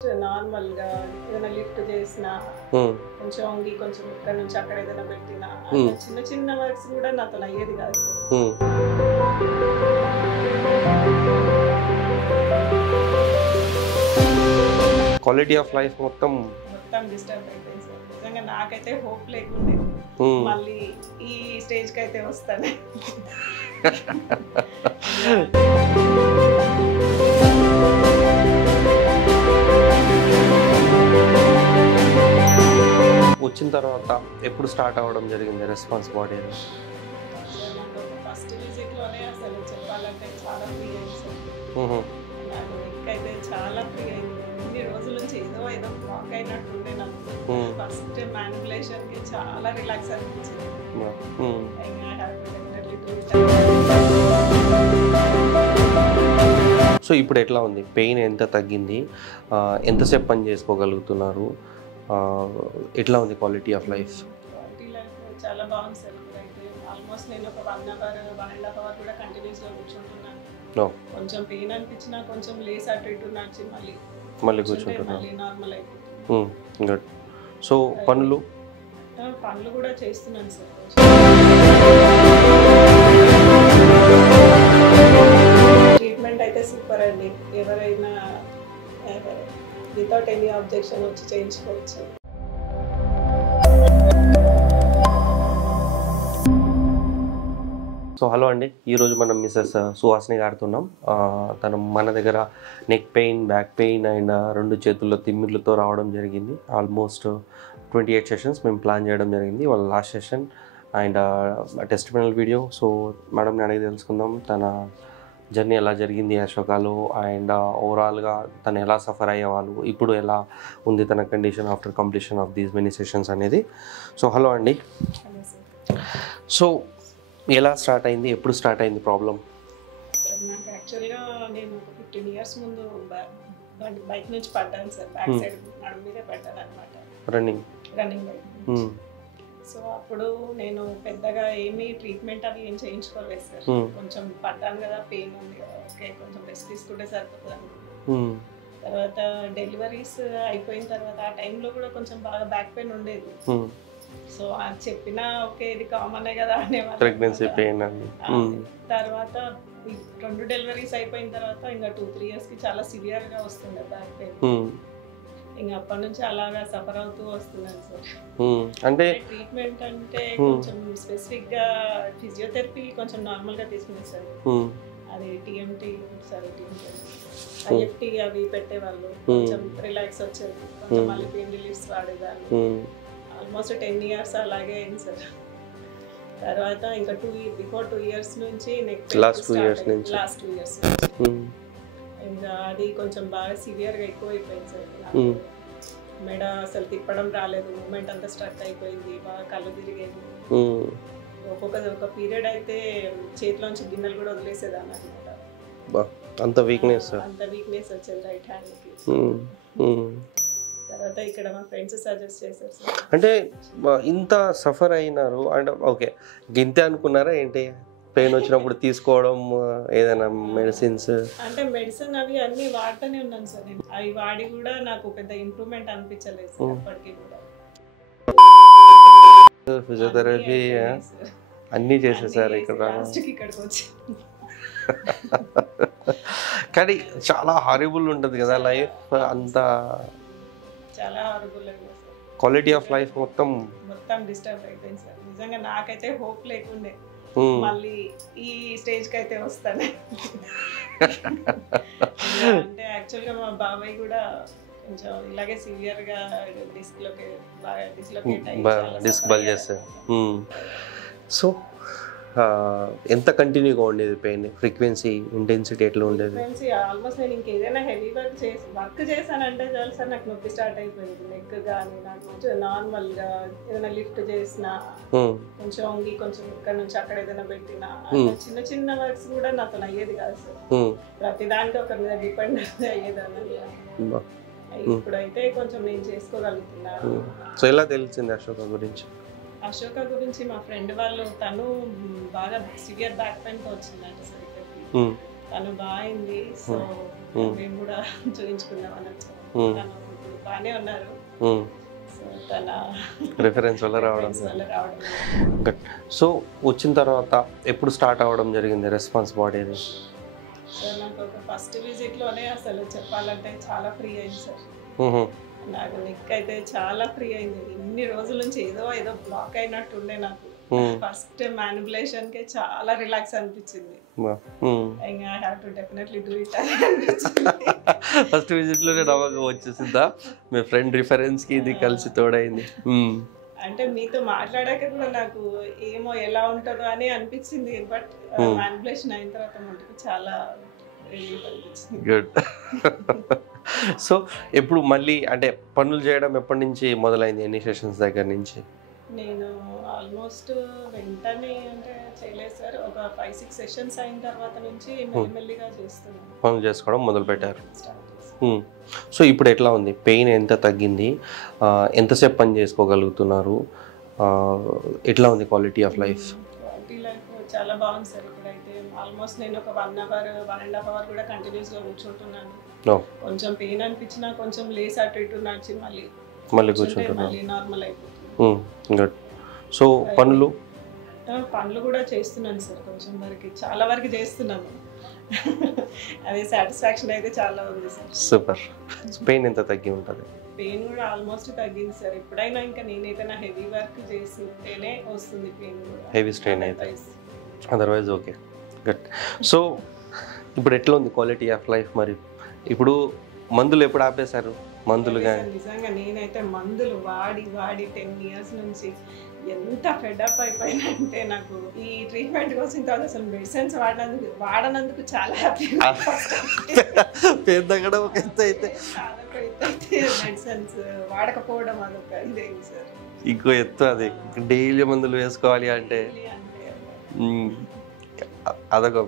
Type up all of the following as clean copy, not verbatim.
నార్మల్‌గా ఏదైనా లిఫ్ట్ చేసినా, హ్మ్. కొంచెం వంగి కొంచెం ఇక్కడి నుంచి అక్కడ ఏదైనా పెట్టినా, హ్మ్. అట్లా చిన్న చిన్న వర్క్స్ కూడా నాతోని అయ్యేది కాదు సార్. హ్మ్. క్వాలిటీ ఆఫ్ లైఫ్ మొత్తం మొత్తం డిస్టర్బ్ అయిపోయింది సార్. నిజంగా నాకైతే హోప్ లేకుండే. హ్మ్. మళ్ళీ ఈ స్టేజ్‌కైతే వస్తానే. వచ్చిన తర్వాత ఎప్పుడు స్టార్ట్ అవ్వడం జరిగింది రెస్పాన్స్ బాడీలో? నాకు ఫస్ట్ విజిట్‌లోనే అసలు చెప్పాలంటే చాలా ఫ్రీ అయింది సార్. హుహు. నాకు నెక్ అయితే చాలా ఫ్రీ అయింది. ఇన్ని రోజుల నుంచి ఏదో బ్లాక్ అయినట్టుండే నాకు. హ్మ్. ఫస్ట్ మ్యానిపులేషన్‌కి చాలా రిలాక్స్ అనిపించింది. హ్మ్. ఇంగా I have to definitely do it. So ఇప్పుడు ఎట్లా ఉంది? పెయిన్ ఎంత తగ్గింది? ఎంతసేపు పని చేసుకోగలుగుతున్నారు? ఎట్లా ఉంది quality of life? Quality life చాలా బాగుంది సార్. ఇప్పుడైతే ఆల్మోస్ట్ నేను ఒక 1 అవర్, 1½ అవర్ కూడా కంటిన్యూస్‌గా కూర్చుంటున్నాను. నో. కొంచెం పెయిన్ అనిపించినా కొంచెం లేసి అటు ఇటు నడిచి మళ్ళీ మళ్ళీ కూర్చుంటే కూర్చుంటున్నావు. మళ్ళీ నార్మల్ అయిపోతుంది. గుడ్. సో పనులు పనులు కూడా చేస్తున్నాను సార్. ట్రీట్మెంట్ అయితే సూపర్ అండి. ఎవరైనా వితౌట్ ఎనీ ఆబ్జెక్షన్ వచ్చి చేయించుకోవచ్చు. సో హలో అండి, ఈరోజు మనం మిసెస్ సుహాసిని గారితో ఉన్నాం. తను మన దగ్గర neck pain, back pain and 2 చేతుల్లో తిమ్మిర్లతో రావడం జరిగింది. ఆల్మోస్ట్ 28 సెషన్స్ మేము ప్లాన్ చేయడం జరిగింది. వాళ్ళ last session and testimonial video. So మేడంని అడిగి తెలుసుకుందాం తన జర్నీ ఎలా జరిగింది అశోకాలో అండ్ ఓవరాల్గా తను ఎలా సఫర్ అయ్యేవాళ్ళు, ఇప్పుడు ఎలా ఉంది తన condition after completion of these many sessions అనేది. సో హలో అండి. Hello sir. సో ఎలా స్టార్ట్ అయింది, ఎప్పుడు స్టార్ట్ అయింది ప్రాబ్లం? సార్ నాకు యాక్చువల్గా నేను ఒక 15 ఇయర్స్ ముందు బైక్ నుంచి పడ్డాను సార్. బ్యాక్ సైడ్ నడుము మీదే పడ్డాను అనమాట. రన్నింగ్ బైక్ నుంచి. సో అప్పుడు నేను పెద్దగా ఏమీ ట్రీట్మెంట్ అవి ఏం చేయించుకోలేదు సార్. కొంచెం పడ్డాను కదా, పెయిన్ ఉంది కదా, ఓకే కొంచెం రెస్ట్ తీసుకుంటే సరిపోతుంది అనుకున్నాను. తర్వాత డెలివరీస్ అయిపోయిన తర్వాత ఆ టైంలో కూడా కొంచెం బాగా బ్యాక్ పెయిన్ ఉండేది. సో అది చెప్పినా ఓకే ఇది కామనే కదా అనేవాళ్ళు. ప్రెగ్నెన్సీ పెయిన్ అండి. తర్వాత 2 డెలివరీస్ అయిపోయిన తర్వాత ఇంకా 2-3 ఇయర్స్కి చాలా సివియర్గా వస్తుండే బ్యాక్ పెయిన్. ఇంకా అప్పటి నుంచి అలాగా సఫర్ అవుతూ వస్తున్నాను సార్. అంటే ట్రీట్మెంట్ అంటే కొంచెం స్పెసిఫిక్గా ఫిజియోథెరపీ కొంచెం నార్మల్గా తీసుకునేది సార్. అది టీఎంటీ సార్, ఐఎఫ్టీ అవి పెట్టేవాళ్ళు, కొంచెం రిలాక్స్ వచ్చేది, కొంచెం మళ్ళీ పెయిన్ రిలీఫ్స్ వాడేదాన్ని. ఆల్మోస్ట్ 10 ఇయర్స్ అలాగే అయింది సార్. తర్వాత ఇంకా బిఫోర్ 2 ఇయర్స్ నుంచి లాస్ట్ 2 ఇయర్స్ ఇంకా అది కొంచెం బాగా సివియర్గా ఎక్కువైపోయింది సార్. నాకు మెడ అసలు తిప్పడం రాలేదు, మూమెంట్ అంతా స్ట్రక్ అయిపోయింది, బాగా కళ్ళు తిరిగేది. ఒక పీరియడ్ అయితే చేతిలోంచి గిన్నెలు కూడా వదిలేసేదాన్ని అనమాట. అంత వీక్నెస్ వచ్చేది రైట్ హ్యాండ్కి. తర్వాత ఇక్కడ మా ఫ్రెండ్స్ సజెస్ట్ చేశారు సార్. అంటే ఇంత సఫర్ అయినారు అంటే ఓకే గింతే అనుకున్నారా ఏంటి? పెయిన్ వచ్చినప్పుడు తీసుకోవడం ఏదైనా మెడిసిన్స్? అంటే మెడిసిన్ అవి అన్ని వాడుతూనే ఉన్నాను సార్. నేను అవి వాడి కూడా నాకు పెద్ద ఇంప్రూవ్మెంట్ అనిపించలేదు సార్ అప్పటికి కూడా. ఫిజియోథెరపీ అన్నీ చేసేసారు ఇక్కడ. ఇక్కడికి వచ్చి కానీ చాలా హారిబుల్ ఉంటుంది కదా లైఫ్, అంతా చాలా హారబుల్ అయింది సార్. క్వాలిటీ ఆఫ్ లైఫ్ మొత్తం డిస్టర్బ్ అయిపోయింది సార్. నిజంగా నాకైతే హోప్ లేకుండే. మళ్ళీ ఈ స్టేజ్కి అయితే వస్తానే. అంటే యాక్చువల్గా మా బాబాయ్ కూడా కొంచెం ఇలాగే సివియర్గా డిస్క్ బల్ చేస్తారు. సో ఎంత కంటిన్యూగా ఉండేది పెయిన్? ఫ్రీక్వెన్సీ, ఇంటెన్సిటీ ఎట్లా ఉండేది? ఆల్మోస్ట్ నేను ఇంకేదైనా హెవీ వర్క్ చేశానంటే చాలు సార్ నాకు నొప్పి స్టార్ట్ అయిపోయింది. నెక్ కానీ నాకు నార్మల్గా ఏదైనా లిఫ్ట్ చేసినా, కొంచెం వంగి కొంచెం ఇక్కడి నుంచి అక్కడ ఏదైనా పెట్టినా, చిన్న చిన్న వర్క్స్ కూడా నాతో అయ్యేది కాదు సార్. ప్రతిదానికి ఒకరి మీద డిపెండ్ అయ్యేదాన్ని. ఇప్పుడైతే కొంచెం నేను చేసుకోగలుగుతున్నాను. సో ఎలా తెలిసింది అశోక గురించి? అశోక గురించి మా ఫ్రెండ్ వాళ్ళు, తను బాగా సివియర్ బ్యాక్ పెయిన్తో వచ్చిందంట సార్ ఇక్కడికి. తను బాగా అయింది. సో మేము కూడా చూపించుకుందామని వచ్చాము. తను ఇప్పుడు బాగానే ఉన్నారు. సో తన రిఫరెన్స్ వల్ల రావడం. గుడ్. సో వచ్చిన తర్వాత ఎప్పుడు స్టార్ట్ అవ్వడం జరిగింది రెస్పాన్స్ బాడీ అది? సార్ నాకు ఒక ఫస్ట్ విజిట్లోనే అసలు చెప్పాలంటే చాలా ఫ్రీ అయింది సార్. నాకు నెక్ అయితే చాలా ఫ్రీ అయింది. ఇన్ని రోజుల నుంచి ఏదో బ్లాక్ అయినట్టు ఉండే నాకు. ఫస్ట్ మ్యానిపులేషన్ కే చాలా రిలాక్స్ అనిపించింది. ఇంకా I have to definitely do it అనిపించింది. ఫస్ట్ విజిట్ లోనే నమ్మకం వచ్చేసిందా? మీ ఫ్రెండ్ రిఫరెన్స్ కి ఇది కలిసి తోడైంది. అంటే మీతో మాట్లాడాక కూడా నాకు ఏమో ఎలా ఉంటుందో అని అనిపించింది. బట్ మ్యానిపులేషన్ అయిన తర్వాత మటుకు చాలా రిలీఫ్ అనిపించింది. గుడ్. సో ఎప్పుడు మళ్ళీ అంటే పనులు చేయడం ఎప్పటి నుంచి మొదలైంది? ఎన్ని సెషన్స్ దగ్గర నుంచి? నేను ఆల్మోస్ట్ వెంటనే అంటే చేయలేదు సార్. ఒక 5-6 సెషన్స్ అయిన తర్వాత నుంచి మెల్లిమెల్లిగా చేస్తున్నాను. పనులు చేసుకోవడం మొదలు పెట్టారు. సో ఇప్పుడు ఎట్లా ఉంది? పెయిన్ ఎంత తగ్గింది? ఎంతసేపు పని చేసుకోగలుగుతున్నారు? ఎట్లా ఉంది quality of life? Quality life చాలా బాగుంది సార్. ఇప్పుడైతే ఆల్మోస్ట్ నేను ఒక 1 అవర్ 1.5 అవర్ కూడా కంటిన్యూస్గా కూర్చుంటున్నాను. కొంచెం పెయిన్ అనిపించినా కొంచెం లేస్ అటు ఇటు నడిచి మళ్ళీ కూర్చుంటున్నాను, మళ్ళీ నార్మల్ అయిపోతుంది. గుడ్. సో పనులు కూడా చేస్తున్నాను సార్. కొంచెం వరకు చాలా వరకు చేస్తున్నాను. అదే సాటిస్ఫాక్షన్ అయితే చాలా ఉంది సార్. సూపర్. పెయిన్ ఎంత తగ్గి ఉంటుంది? పెయిన్ కూడా ఆల్మోస్ట్ తగ్గింది సార్. ఎప్పుడైనా ఇంకా నేనైతే నా హెవీ వర్క్ చేస్తేనే వస్తుంది పెయిన్ కూడా. హెవీ స్ట్రెయిన్ అయితే అదర్వైజ్ ఓకే. గుడ్. సో ఇప్పుడు ఎట్లా ఉంది క్వాలిటీ ఆఫ్ లైఫ్? మరి ఇప్పుడు మందులు ఎప్పుడు ఆపేశారు? మందులు కానీ నిజంగా నేనైతే మందులు వాడి 10 years నుంచి ఎంత ఫెడప్ అయిపోయినంటే నాకు ఈ ట్రీట్మెంట్ కోసం తర్వాత అసలు మెడిసిన్స్ వాడనందుకు చాలా హ్యాపీ. పెద్దగా ఒక ఎత్తు అయితే మెడిసిన్స్ వాడకపోవడం అదొక ఇదేంటి సార్, ఇంకో ఎత్తు. అది డైలీ మందులు వేసుకోవాలి అంటే అదొక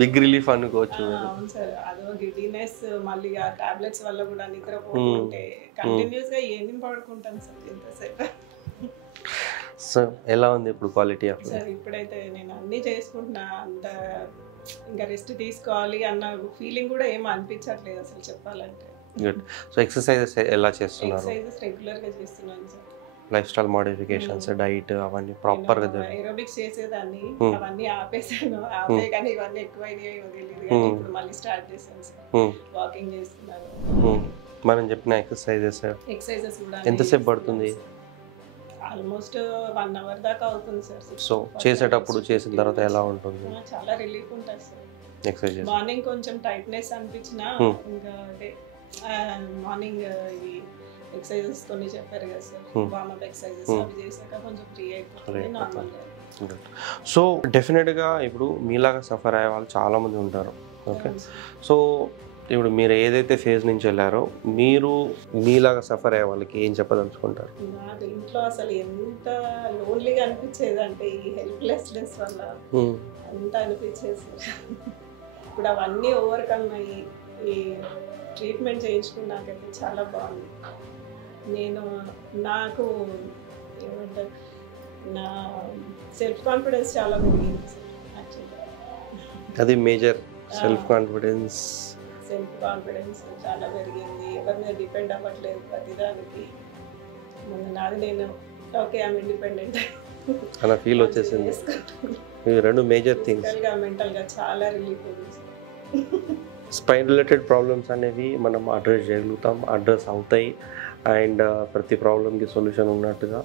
బిగ్ రిలీఫ్ అనుకోవచ్చు. అవును సార్. అదో గిడ్డినెస్, మళ్ళీ ఆ టాబ్లెట్స్ వల్ల కూడా నిద్రపోతుంటే కంటిన్యూస్ గా ఏం పడుకుంటాను సార్ ఎంతసేపు. సో ఎలా ఉంది ఇప్పుడు క్వాలిటీ ఆఫ్ సార్? ఇప్పుడైతే నేను అన్ని చేసుకుంటున్నా. అంత ఇంకా రెస్ట్ తీసుకోవాలి అన్న ఫీలింగ్ కూడా ఏమో అనిపించట్లేదు అసలు చెప్పాలంటే. గుడ్. సో ఎక్సర్సైజెస్ ఎలా చేస్తున్నారు? ఎక్సర్సైజెస్ రెగ్యులర్ గా చేస్తున్నాను sir. Life style modifications, diet అవన్నీ ప్రాపర్ గా ఏరోబిక్స్ చేసేదాన్ని, అవన్నీ ఆపేసాను. కానీ ఇవన్నీ ఎక్కువైనాయి తెలియదు, కానీ ఇప్పుడు మళ్ళీ స్టార్ట్ చేశాను సార్. వాకింగ్ చేస్తున్నాను. మనం చెప్పిన ఎక్సర్సైజెస్ కూడా ఎంతసేపు పడుతుంది? ఆల్మోస్ట్ 1 అవర్ దాకా అవుతుంది సార్. సో చేసేటప్పుడు చేసిన తర్వాత ఎలా ఉంటుంది? చాలా రిలీఫ్ ఉంటుంది సార్. ఎక్సర్సైజ్ మార్నింగ్ కొంచెం టైట్నెస్ అనిపించినా ఇంకా అంటే మార్నింగ్ ఇవి ఎక్సర్సైజెస్ కొన్ని చెప్పారు కదా సార్, వార్మప్ ఎక్సర్సైజెస్ అవి చేశాక కొంచెం ఫ్రీ అయిపోతుంది నార్మల్గా. సో డెఫినెట్గా ఇప్పుడు మీలాగా సఫర్ అయ్యే వాళ్ళు చాలామంది ఉంటారు. ఓకే. సో ఇప్పుడు మీరు ఏదైతే ఫేజ్ నుంచి వెళ్ళారో మీరు మీలాగా సఫర్ అయ్యే వాళ్ళకి ఏం చెప్పదలుచుకుంటారు? నాకు ఇంట్లో అసలు ఎంత లోన్లీగా అనిపించేది అంటే ఈ హెల్ప్లెస్నెస్ వల్ల అంత అనిపించేది సార్. ఇప్పుడు అవన్నీ ఓవర్కమ్ అయ్యి ఈ ట్రీట్మెంట్ చేయించుకున్నాకైతే చాలా బాగుంది. నాకు ఏమంటారు, నా సెల్ఫ్ కాన్ఫిడెన్స్ చాలా పెరిగింది సార్ యాక్చువల్గా. అది మేజర్. సెల్ఫ్ కాన్ఫిడెన్స్ చాలా పెరిగింది. ఎవరి మీద డిపెండ్ అవ్వట్లేదు ప్రతిదానికి. ముందు నాది నేను ఓకే ఐఎమ్ ఇండిపెండెంట్ అలా ఫీల్ వచ్చేసింది. ఇవి రెండు మేజర్ థింగ్స్. మెంటల్గా చాలా రిలీఫ్ ఉంది. స్పైన్ రిలేటెడ్ ప్రాబ్లమ్స్ అనేవి మనం అడ్రస్ చేయగలుగుతాం, అడ్రస్ అవుతాయి. అండ్ ప్రతి ప్రాబ్లమ్కి సొల్యూషన్ ఉన్నట్టుగా.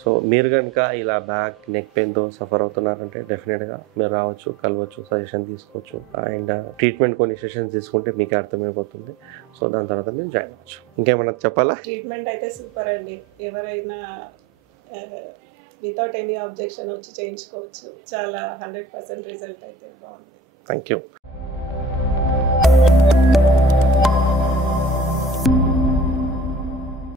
సో మీరు కనుక ఇలా బ్యాక్ నెక్ పెయిన్తో సఫర్ అవుతున్నారంటే డెఫినెట్గా మీరు రావచ్చు, కలవచ్చు, సజెషన్ తీసుకోవచ్చు. అండ్ ట్రీట్మెంట్ కొన్ని సెషన్స్ తీసుకుంటే మీకు అర్థమైపోతుంది. సో దాని తర్వాత మీరు జాయిన్ అవ్వచ్చు. ఇంకేమన్నా చెప్పాలా? ట్రీట్మెంట్ అయితే సూపర్ అండి. ఎవరైనా వితౌట్ ఎనీ అబ్జెక్షన్ వచ్చి చేయించుకోవచ్చు. చాలా 100% రిజల్ట్ అయితే బాగుంది. Thank you.